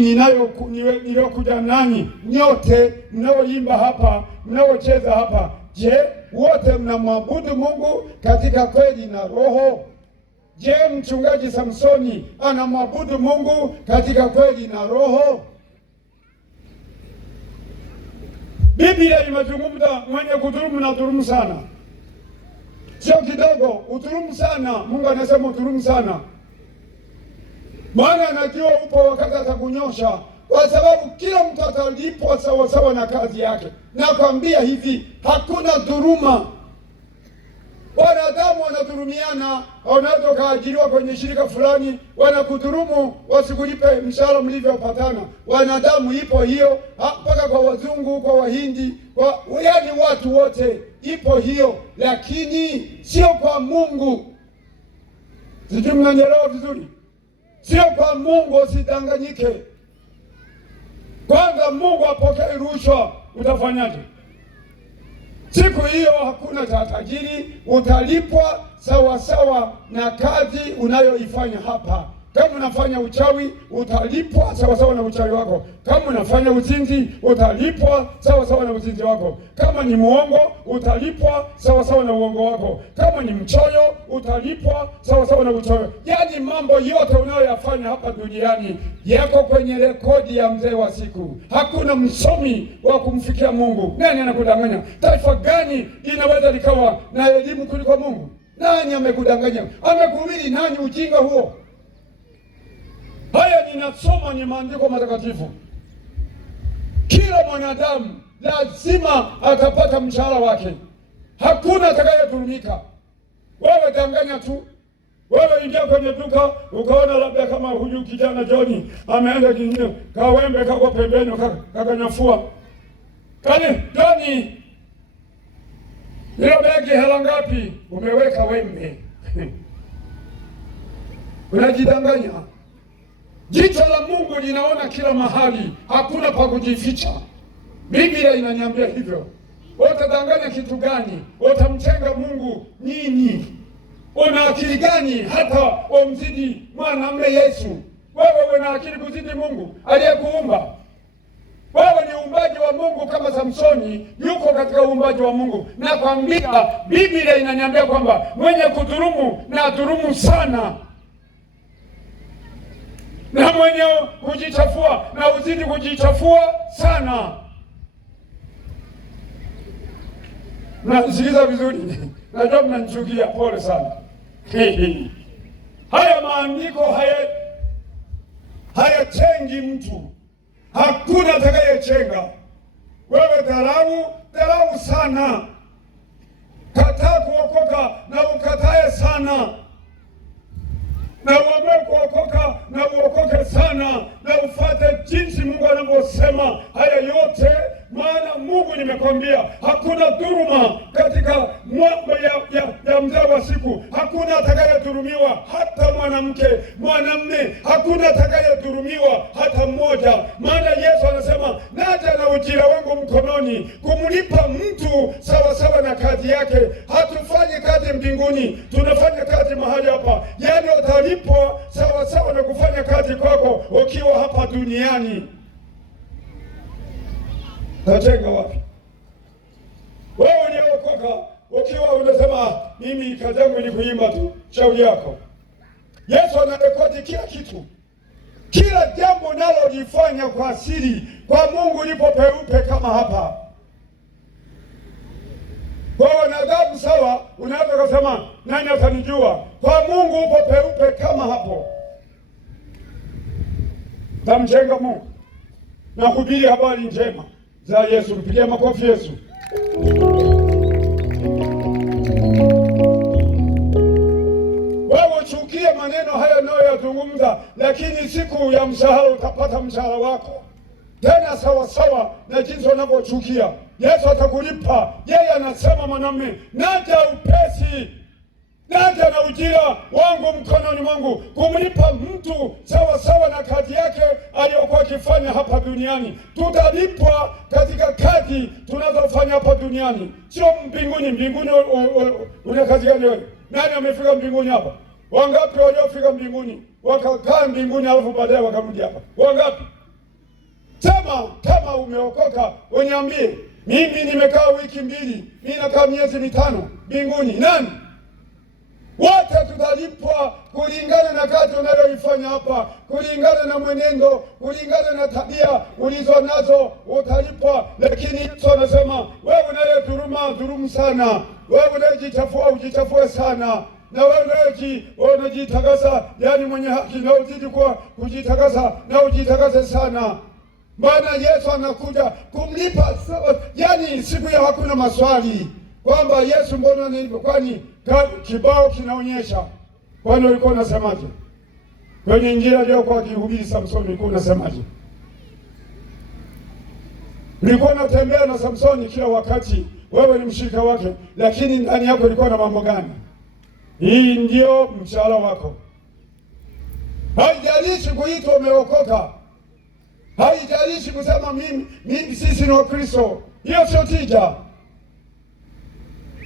niliyokuja nanyi nyote mnaoimba hapa, mnaocheza hapa, je, wote mnamwabudu Mungu katika kweli na roho? Je, mchungaji Samsoni anamwabudu Mungu katika kweli na roho? Biblia imezungumza mwenye kudhulumu na dhulumu sana, sio kidogo, udhulumu sana. Mungu anasema udhulumu sana, maana anajua upo wakati atakunyosha, kwa sababu kila mtu atalipwa sawasawa na kazi yake. Nakwambia hivi, hakuna dhuluma. Wanadamu wanadhulumiana. Unaweza ukaajiriwa kwenye shirika fulani, wanakudhulumu wasikulipe mshahara mlivyopatana. Wanadamu ipo hiyo, mpaka kwa wazungu, kwa wahindi, yaani watu wote ipo hiyo, lakini sio kwa Mungu. Sijui mnanielewa vizuri? Sio kwa Mungu, usidanganyike. Kwanza Mungu apokee rushwa, utafanyaje? Siku hiyo hakuna cha tajiri, utalipwa sawa sawa na kazi unayoifanya hapa. Kama unafanya uchawi, utalipwa sawa sawa na uchawi wako. Kama unafanya uzinzi, utalipwa sawa sawa na uzinzi wako. Kama ni muongo, utalipwa sawa sawa na uongo wako. Kama ni mchoyo, utalipwa sawa sawa na uchoyo. Yaani mambo yote unayoyafanya hapa duniani yako kwenye rekodi ya mzee wa siku. Hakuna msomi wa kumfikia Mungu. Nani anakudanganya? Taifa gani inaweza likawa na elimu kuliko Mungu? Nani amekudanganya? Amekuhubiri nani ujinga huo? Haya ninasoma ni maandiko matakatifu. Kila mwanadamu lazima atapata mshahara wake. Hakuna atakayedhulumika. Wewe danganya tu. Wewe ingia kwenye duka ukaona labda kama huyu kijana John ameenda kingine kawembe kako pembeni kakanyafua. Kani John, ile begi hela ngapi? Umeweka wembe. Unajidanganya. Jicho la Mungu linaona kila mahali, hakuna pa kujificha. Biblia inaniambia hivyo. Utadanganya kitu gani? Utamtenga Mungu nini? Una akili gani hata umzidi mwanamume Yesu? Wewe una akili kuzidi Mungu aliyekuumba? Wewe ni uumbaji wa Mungu kama Samsoni yuko katika uumbaji wa Mungu. Nakwambia Biblia inaniambia kwamba mwenye kudhulumu na dhulumu sana, na mwenye kujichafua na uzidi kujichafua sana. Mnasikiliza vizuri? Najua mnanichukia, pole sana. Haya maandiko hayachengi mtu. Hakuna atakayechenga. Wewe dharau sana. Kataa kuokoka na ukatae sana. Na uamue kuokoka na uokoke sana, na ufate jinsi Mungu anavyosema haya yote. Maana Mungu, nimekwambia, hakuna dhuluma katika mambo ya mzee wa siku. Hakuna atakayedhulumiwa, hata mwanamke, mwanamume, hakuna atakayedhulumiwa hata mmoja. Maana Yesu anasema, naja na ujira wangu mkononi kumlipa mtu sawa sawa na kazi yake. Hatufanyi kazi mbinguni, tunafanya kazi mahali hapa. Yaani utalipwa sawa sawa na kufanya kazi kwako ukiwa hapa duniani. Tajenga wapi? Wewe uliokoka ukiwa unasema mimi kazi yangu ni kuimba tu, shauri yako. Yesu anarekodi kila kitu. Kila jambo unalolifanya kwa siri, kwa Mungu lipo peupe kama hapa. Kwa wanadamu sawa, unaweza kusema nani atanijua? Kwa Mungu upo peupe kama hapo. Tamjenga Mungu na kuhubiri habari njema za Yesu. Mpigie makofi Yesu. Wewe uchukie maneno haya unayoyazungumza, lakini siku ya mshahara utapata mshahara wako tena sawa sawa na jinsi unavyochukia. Yesu atakulipa. Yeye anasema, mwanamume, naja upesi, naja na ujira wangu mkononi mwangu kumlipa mtu sawa sawa na kazi yake aliyokuwa akifanya hapa duniani. Tutalipwa katika kazi tunazofanya hapa duniani, sio mbinguni. Mbinguni una kazi gani wewe? Nani amefika mbinguni hapa? Wangapi waliofika mbinguni wakakaa mbinguni alafu baadaye wakarudi hapa? Wangapi? kama umeokoka uniambie. Mimi nimekaa wiki 2, mimi nakaa miezi 5 mbinguni. Nani? Wote tutalipwa kulingana na kazi unayoifanya hapa, kulingana na mwenendo, kulingana na tabia ulizo nazo utalipwa. Lakini Yesu anasema wewe unayedhulumu sana, wewe unayejichafua ujichafue sana, na wewe unajitakasa, yani mwenye haki, na uzidi kujitakasa na ujitakase sana. Maana Yesu anakuja kumlipa, yani siku ya hakuna maswali kwamba Yesu mbona nilivyo, kwani kibao kinaonyesha. Kwani ulikuwa unasemaje kwenye Injili aliyokuwa akihubiri Samsoni? Ulikuwa unasemaje? Ulikuwa unatembea na Samsoni kila wakati, wewe ni mshirika wake, lakini ndani yako ilikuwa na mambo gani? Hii ndio mshahara wako. Haijalishi kuitwa umeokoka, haijalishi kusema mimi sisi ni Wakristo, hiyo sio tija.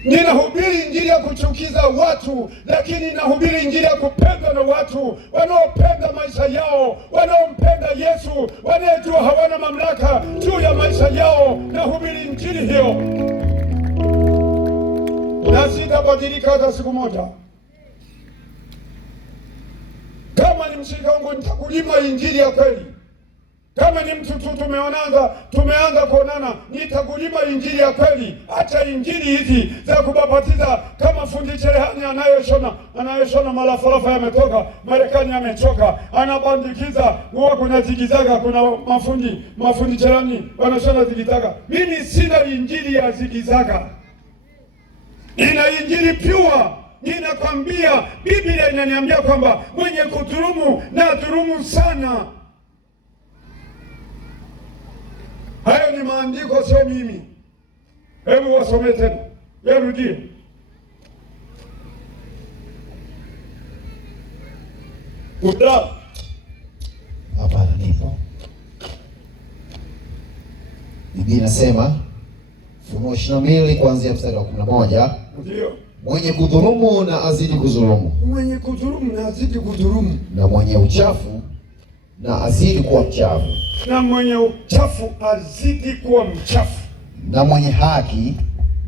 Ninahubiri Injili ya kuchukiza watu, lakini ninahubiri Injili ya kupendwa na watu wanaopenda maisha yao, wanaompenda Yesu, wanayejua hawana mamlaka juu ya maisha yao. Nahubiri Injili hiyo na sitabadilika hata siku moja. Kama ni mshirika wangu, nitakulima Injili ya kweli. Kama ni mtu tu tumeanza kuonana, nitakulima Injili ya kweli. Acha Injili hizi za kubabatiza kama fundi cherehani anayeshona malafalafa yametoka Marekani, yamechoka, anabandikiza huwa kuna zigizaga, kuna mafundi cherehani wanashona zigizaga. Mimi sina Injili ya zigizaga, ina Injili pure. Ninakwambia, Biblia inaniambia kwamba mwenye kudhulumu na dhulumu sana. Hayo ni maandiko, sio mimi. Hebu wasome tena, yarudie. Hapana, nipo. Biblia inasema Ufunuo 22 kuanzia mstari wa 11. Ndio. Mwenye kudhulumu na azidi kudhulumu. Mwenye kudhulumu na azidi kudhulumu. Na mwenye uchafu na azidi kuwa mchafu. Na mwenye uchafu azidi kuwa mchafu. Na mwenye haki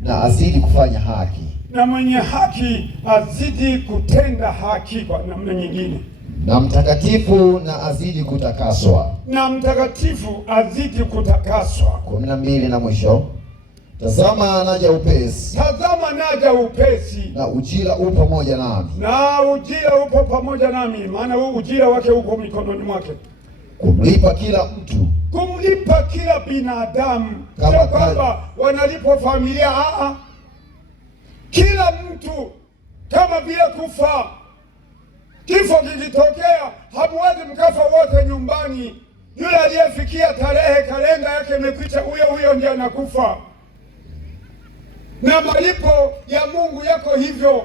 na azidi kufanya haki. Na mwenye haki azidi kutenda haki kwa namna nyingine. Na mtakatifu na azidi kutakaswa. Na mtakatifu azidi kutakaswa. 12 na mwisho. Tazama naja upesi. Tazama naja upesi. Na ujira upo pamoja nami. Na ujira upo pamoja nami. Maana huu ujira wake uko mikononi mwake. Kumlipa kila mtu. Kumlipa kila binadamu. Sio kwamba wanalipa familia. Kila mtu kama vile kufa. Kifo kikitokea, hamuwezi mkafa wote nyumbani. Yule aliyefikia tarehe kalenda yake imekwisha, huyo ndiye anakufa. Na malipo ya Mungu yako hivyo.